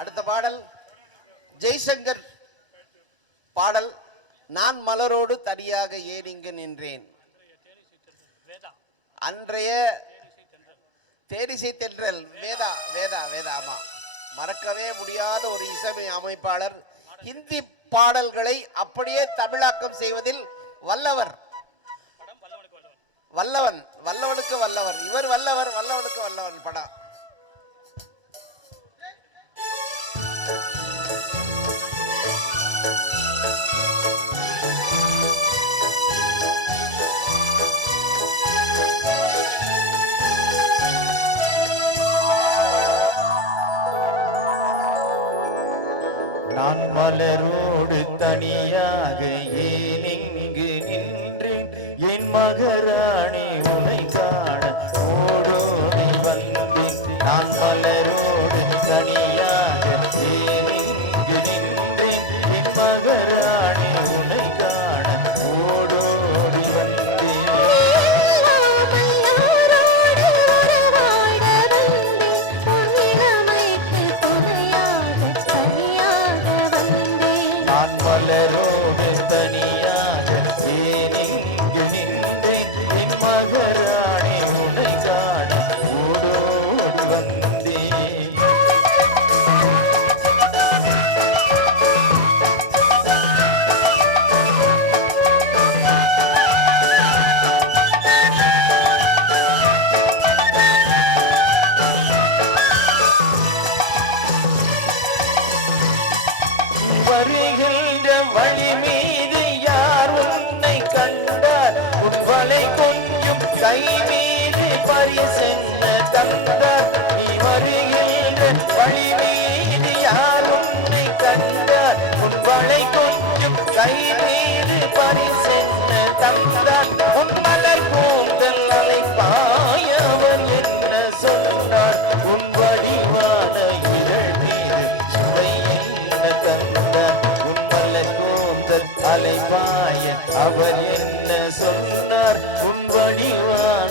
அடுத்த பாடல் ஜெய்சங்கர் பாடல். நான் மலரோடு தனியாக ஏன் இங்கு நின்றேன். அன்றைய தேனிசை தென்றல் வேதா வேதா வேதா. ஆமா, மறக்கவே முடியாத ஒரு இசை அமைப்பாளர். ஹிந்தி பாடல்களை அப்படியே தமிழாக்கம் செய்வதில் வல்லவர். வல்லவன், வல்லவனுக்கு வல்லவர். இவர் வல்லவர், வல்லவனுக்கு வல்லவன் படம். நான் மலரோடு தனியாக ஏன் இங்கு நின்றேன். என் மகராணி உனை காண ஓடோடி வந்தேன். நான் மலரோடு தனியாக ஏன் இங்கு நின்றேன். என் மகராணி உனை காண ஓடோடி வந்தேன். நான் மலரோடு தனியாக ஏன் இங்கு நின்றேன். என் மகராணி உனை காண ஓடோடி வந்தேன். வருகின்ற வழி மீது யார் உன்னை கண்டார். உன் வலை கொஞ்சம் கை மீது பரிசென்ன தந்தார். நீ வருகின்ற வழி மீது யார் உன்னை கண்டார். உன் வலை கொஞ்சம் கை மீது பரிசென்ன தந்தார். உன் மலர் கூந்தல் அலைப்பாய் அவர் என்ன சொன்னார். உன் வடிவான இதழ் மீது சுவை என்ன தந்தார். உன் மலர் கூந்தல் அலைப்பாய அவர் என்ன சொன்னார். உன் வடிவான